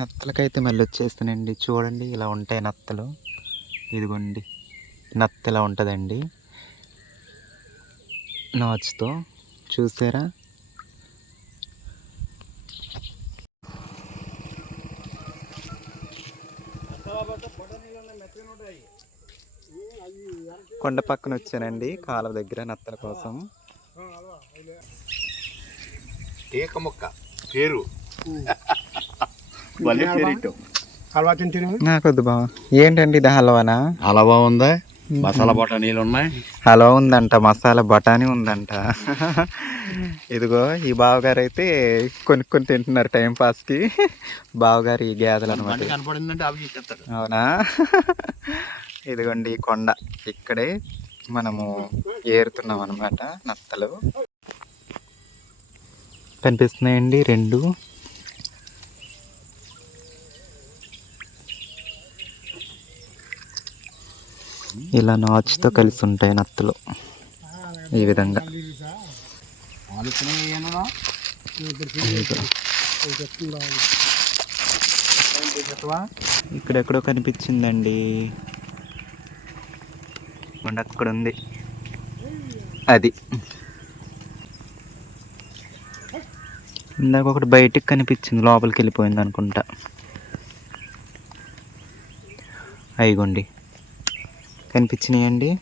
నత్తలకైతే మళ్ళీ వచ్చేస్తానండి చూడండి ఇలా ఉంటాయి నత్తలు. ఇదిగోండి నత్త ఇలా ఉంటుందండి. నాచుతో చూసారా? కొండ పక్కన వచ్చానండి కాలువ దగ్గర నత్తల కోసం. ఏక మొక్క పేరు. హల్వా తింటే నాకొద్దు బావ. ఏంటండి ఇది హల్వానా? హలవా ఉందా? మసాలా బఠానీలు ఉన్నాయి? హల్వా ఉందంట మసాలా బఠానీ ఉందంట. ఇదిగో ఈ బావగారు అయితే కొనుక్కొని తింటున్నారు టైం పాస్కి బావగారు ఈ గేదెలు అనమాట. బండి కనపడిందంటే అవి ఇచ్చేస్తాడు అవునా? ఇదిగోండి ఈ కొండ. ఇక్కడే మనము ఏరుతున్నాం అనమాట నత్తలు. కనిపిస్తున్నాయండి రెండు. ఇలా నాచుతో కలిసి ఉంటాయి నత్తలు. ఈ విధంగా. ఇక్కడెక్కడో కనిపించిందండి. కొండ అక్కడ ఉంది. అది. ఇందాక ఒకటి బయటికి కనిపించింది లోపలికి వెళ్ళిపోయింది అనుకుంటా. అయిగోండి. కనిపించినాయండి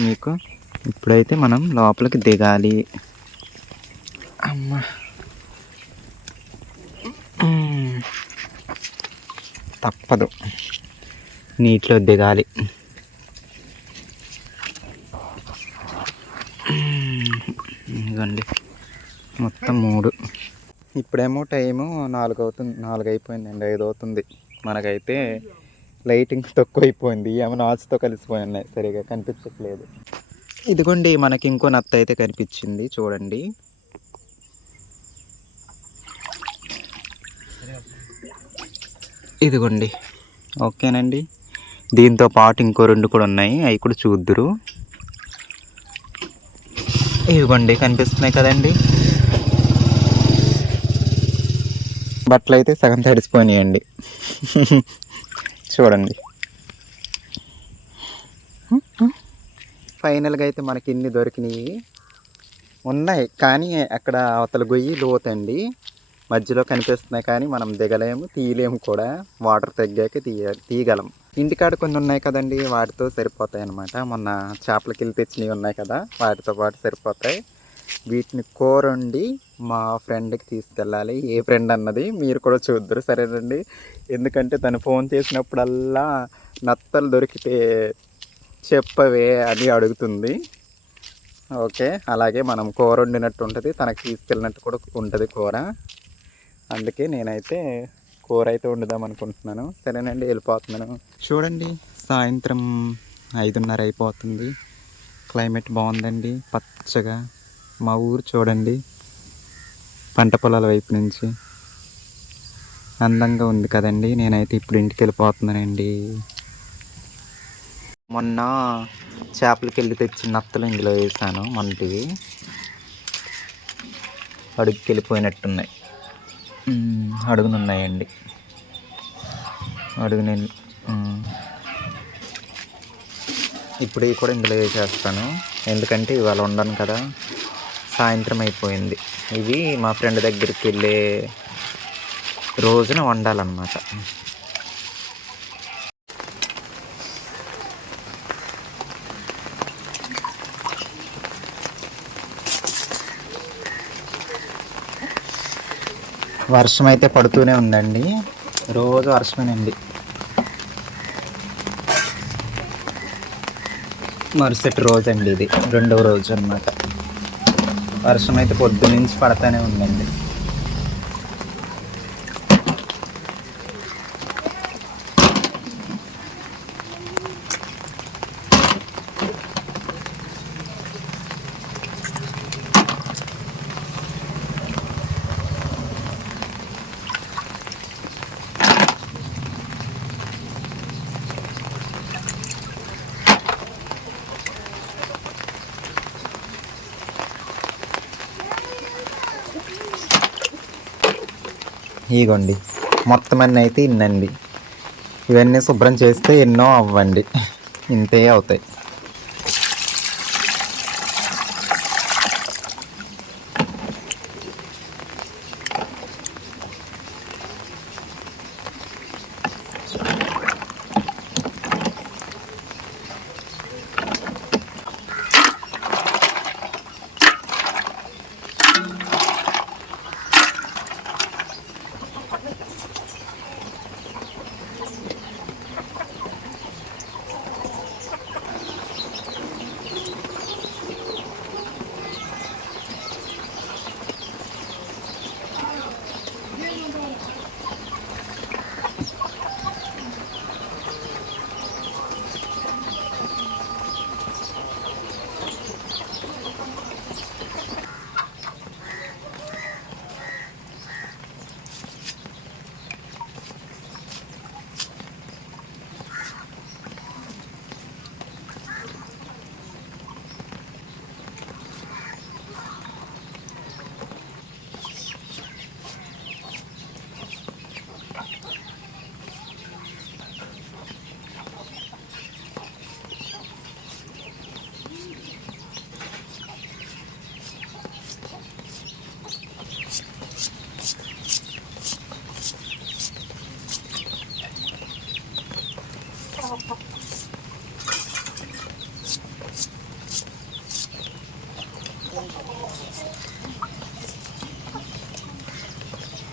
మీకు? ఇప్పుడైతే మనం లోపలికి దిగాలి. అమ్మా. తప్పదు. నీటిలో దిగాలి. ఇదిగోండి. మొత్తం మూడు. ఇప్పుడేమో టైము నాలుగు అవుతుంది నాలుగు అయిపోయిందండి ఐదు అవుతుంది మనకైతే లైటింగ్ తక్కువ అయిపోయింది ఏమో నాచుతో కలిసిపోయినాయి సరిగా కనిపించట్లేదు. ఇదిగోండి మనకి ఇంకో నత్త అయితే కనిపించింది చూడండి. ఇదిగోండి ఓకేనండి. దీంతో పాటు ఇంకో రెండు కూడా ఉన్నాయి అవి కూడా చూద్దురు. ఇదిగోండి కనిపిస్తున్నాయి కదండి. బట్టలు అయితే సగం తడిసిపోయినాయండి. చూడండి. ఫైనల్గా అయితే మనకి ఇన్ని దొరికినాయి ఉన్నాయి కానీ అక్కడ అవతల గొయ్యి లోతండి. మధ్యలో కనిపిస్తున్నాయి కానీ మనం దిగలేము తీయలేము కూడా. వాటర్ తగ్గాక తీయ తీయగలం. ఇంటికాడ కొన్ని ఉన్నాయి కదండి వాటితో సరిపోతాయి అన్నమాట. మొన్న చేపలకి వెళ్ళి తెచ్చినవి ఉన్నాయి కదా వాటితో పాటు సరిపోతాయి. వీటిని కూర వండి మా ఫ్రెండ్కి తీసుకెళ్ళాలి. ఏ ఫ్రెండ్ అన్నది మీరు కూడా చూద్దరు సరేనండి? ఎందుకంటే తను ఫోన్ చేసినప్పుడల్లా నత్తలు దొరికితే చెప్పవే అని అడుగుతుంది. ఓకే అలాగే మనం కూర వండినట్టు ఉంటుంది తనకు తీసుకెళ్ళినట్టు కూడా ఉంటుంది కూర. అందుకే నేనైతే కూర అయితే వండుదాం అనుకుంటున్నాను. సరేనండి వెళ్ళిపోతున్నాను. చూడండి సాయంత్రం ఐదున్నర అయిపోతుంది. క్లైమేట్ బాగుందండి పచ్చగా. మా ఊరు చూడండి. పంట పొలాల వైపు నుంచి. అందంగా ఉంది కదండి. నేనైతే ఇప్పుడు ఇంటికి వెళ్ళిపోతున్నానండి. మొన్న చేపలకి వెళ్ళి తెచ్చిన నత్తలు ఇందులో వేసాను. మొన్నటివి. అడుగుకి వెళ్ళిపోయినట్టున్నాయి. అడుగునున్నాయండి. అడుగున ఇప్పుడు ఇవి కూడా ఇందులో వేసేస్తాను. ఎందుకంటే ఇవాళ ఉండను కదా. సాయంత్రం అయిపోయింది. ఇవి మా ఫ్రెండ్ దగ్గరికి వెళ్ళే రోజున వండాలన్నమాట. వర్షం అయితే పడుతూనే ఉందండి. రోజు వర్షమేనండి మరుసటి రోజు అండి ఇది. రెండవ రోజు అన్నమాట. వర్షం అయితే పొద్దు నుంచి పడతానే ఉందండి. ఇగోండి. మొత్తం అన్నీ అయితే ఇన్నండి. ఇవన్నీ శుభ్రం చేస్తే ఎన్నో అవ్వండి. ఇంతే అవుతాయి.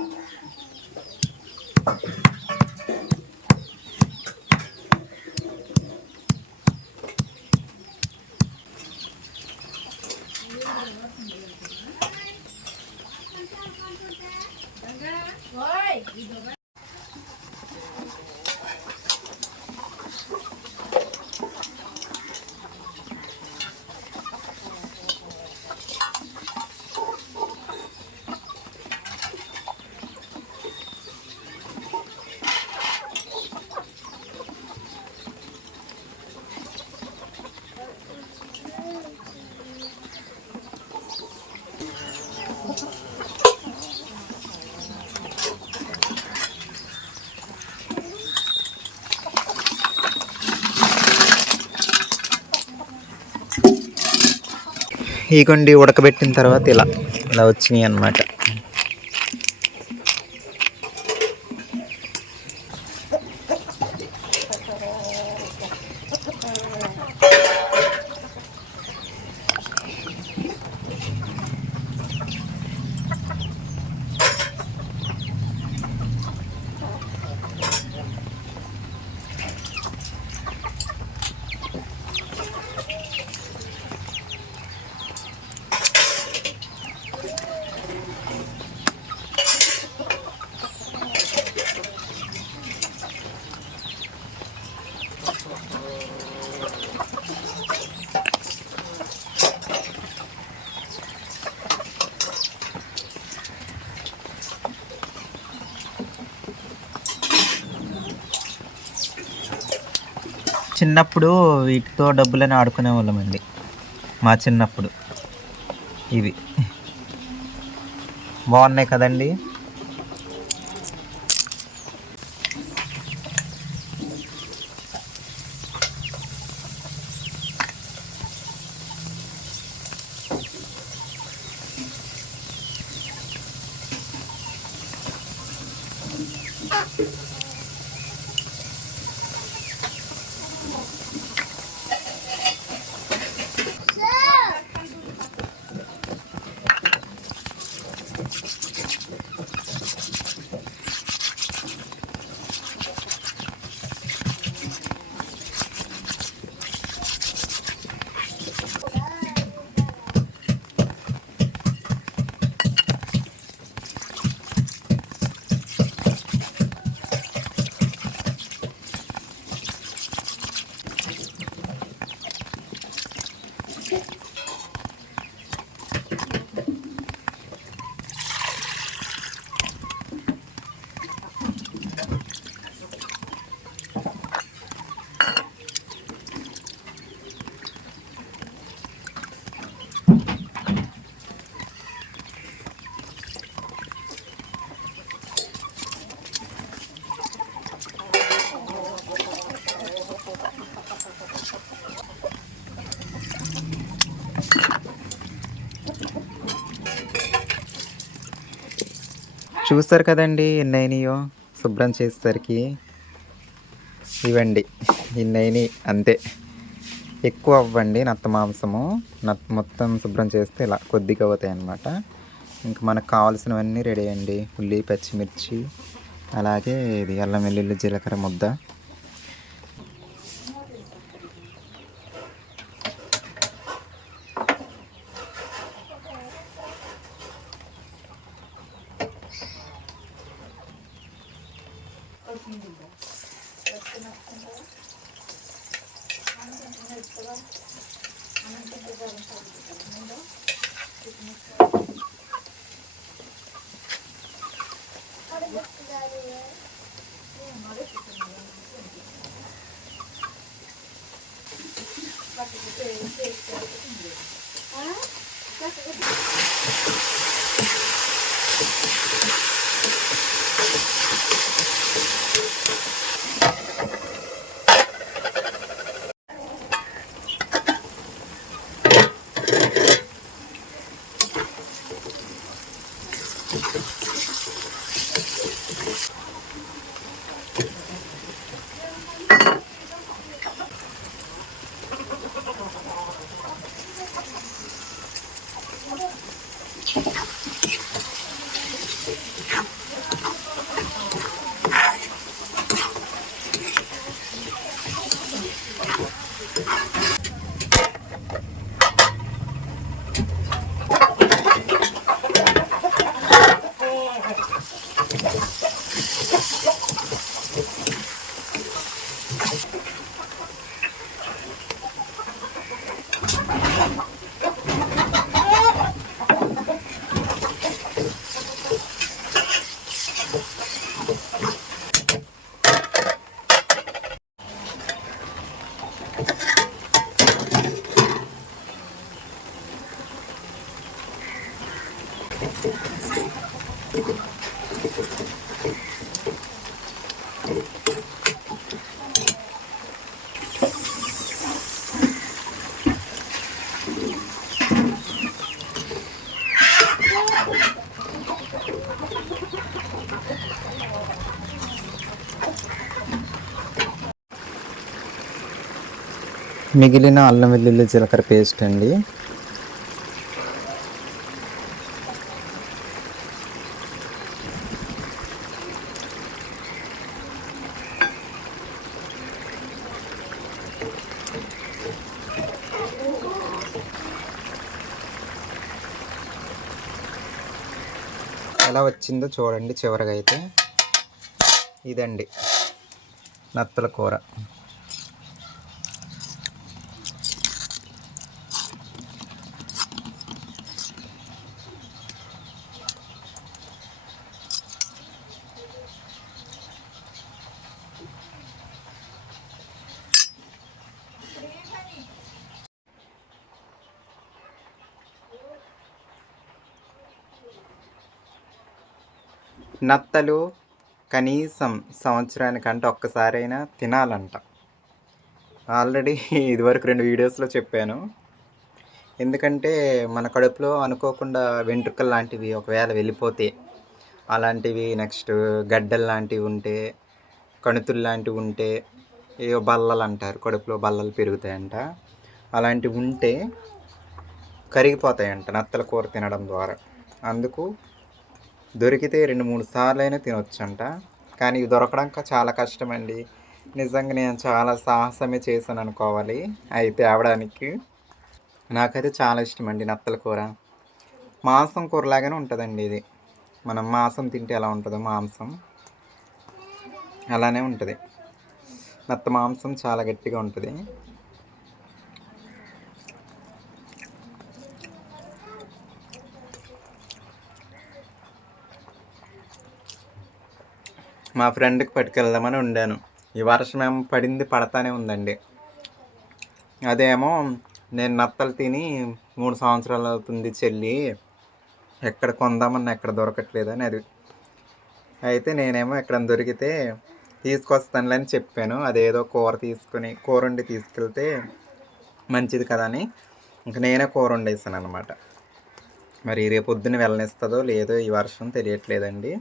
Thank you. ఈ కొండి ఉడకబెట్టిన తర్వాత ఇలా ఇలా వచ్చినాయి అన్నమాట చిన్నప్పుడు వీటితో డబ్బులని ఆడుకునే వాళ్ళమండి మా చిన్నప్పుడు. ఇవి. బాగున్నాయి కదండి? చూస్తారు కదండి ఎన్నైనాయో శుభ్రం చేసేసరికి. ఇవ్వండి ఇన్ని అంతే. ఎక్కువ అవ్వండి నత్త మాంసము. నత్త మొత్తం శుభ్రం చేస్తే ఇలా కొద్దిగా అవుతాయి అన్నమాట. ఇంకా మనకు కావాల్సినవన్నీ రెడీ అండి ఉల్లి పచ్చిమిర్చి అలాగే ఇది అల్లం వెల్లుల్లి జీలకర్ర ముద్ద. Okay, okay, okay. మిగిలిన అల్లం వెల్లుల్లి జీలకర్ర పేస్ట్ అండి. ఎలా వచ్చిందో చూడండి చివరిగా అయితే. ఇదండి నత్తల కూర. నత్తలు కనీసం సంవత్సరానికంటే ఒక్కసారైనా తినాలంట. ఆల్రెడీ ఇదివరకు రెండు వీడియోస్లో చెప్పాను. ఎందుకంటే మన కడుపులో అనుకోకుండా వెంట్రుకలు లాంటివి ఒకవేళ వెళ్ళిపోతే అలాంటివి నెక్స్ట్ గడ్డలు లాంటివి ఉంటే కణుతులు లాంటివి ఉంటే ఏవో బల్లలు అంటారు కడుపులో బల్లలు పెరుగుతాయంట. అలాంటివి ఉంటే కరిగిపోతాయంట నత్తల కూర తినడం ద్వారా. అందుకు దొరికితే రెండు మూడు సార్లు అయినా తినొచ్చంట. కానీ ఇవి దొరకడం చాలా కష్టమండి. నిజంగా నేను చాలా సాహసమే చేశాను అనుకోవాలి అవి తేవడానికి నాకైతే చాలా ఇష్టం అండి నత్తల కూర. మాంసం కూరలాగానే ఉంటుందండి ఇది. మనం మాంసం తింటే ఎలా ఉంటుందో మాంసం. అలానే ఉంటుంది. నత్త మాంసం చాలా గట్టిగా ఉంటుంది. మా ఫ్రెండ్కి పట్టుకెళ్దామని ఉండాను. ఈ వర్షం ఏమో పడింది పడతానే ఉందండి. అదేమో నేను నత్తలు తిని మూడు సంవత్సరాలు అవుతుంది చెల్లి. ఎక్కడ కొందామన్నా ఎక్కడ దొరకట్లేదు అని అది. అయితే నేనేమో ఎక్కడ దొరికితే తీసుకొస్తానులే అని చెప్పాను. అదేదో కూర తీసుకొని కూర వండి తీసుకెళ్తే మంచిది కదా అని. ఇంక నేనే కూర వండేసాను అనమాట మరి రేపు పొద్దున వెళ్ళనిస్తుందో లేదో ఈ వర్షం తెలియట్లేదండి.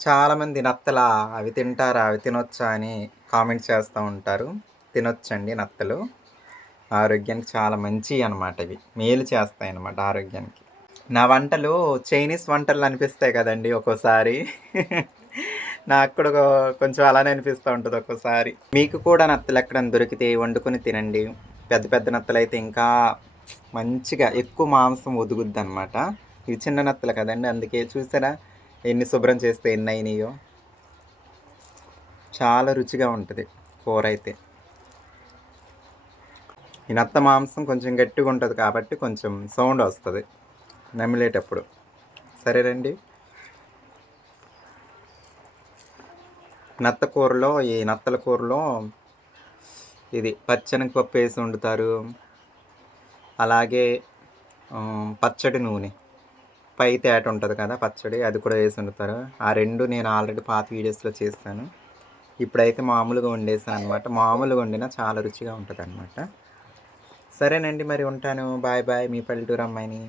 చాలామంది నత్తలా అవి తింటారా? అవి తినొచ్చా? అని కామెంట్ చేస్తూ ఉంటారు. తినొచ్చండి నత్తలు. ఆరోగ్యానికి చాలా మంచి అనమాట ఇవి. మేలు చేస్తాయి అన్నమాట ఆరోగ్యానికి. నా వంటలు చైనీస్ వంటలు అనిపిస్తాయి కదండి ఒక్కోసారి. నాకు కూడా కొంచెం అలానే అనిపిస్తూ ఉంటుంది ఒక్కోసారి. మీకు కూడా నత్తలు ఎక్కడైనా దొరికితే వండుకొని తినండి. పెద్ద పెద్ద నత్తలు అయితే ఇంకా మంచిగా ఎక్కువ మాంసం ఒదుగుద్ది అనమాట ఇవి చిన్న నత్తలు కదండి అందుకే చూసారా? ఎన్ని శుభ్రం చేస్తే ఎన్ని అయినాయో చాలా రుచిగా ఉంటుంది కూర అయితే. ఈ నత్త మాంసం కొంచెం గట్టిగా ఉంటుంది కాబట్టి కొంచెం సౌండ్ వస్తుంది నమిలేటప్పుడు. సరేనండి నత్త కూరలో ఈ నత్తల కూరలో ఇది పచ్చనగపప్పు వేసి వండుతారు. అలాగే పచ్చడి నూనె. పై తేట ఉంటుంది కదా పచ్చడి అది కూడా వేసి వండుతారు. ఆ రెండు నేను ఆల్రెడీ పాత వీడియోస్లో చేస్తాను. ఇప్పుడైతే మామూలుగా వండేసాను అనమాట మామూలుగా వండినా చాలా రుచిగా ఉంటుంది అనమాట సరేనండి మరి ఉంటాను. బాయ్ బాయ్ మీ పల్లెటూరు అమ్మాయిని.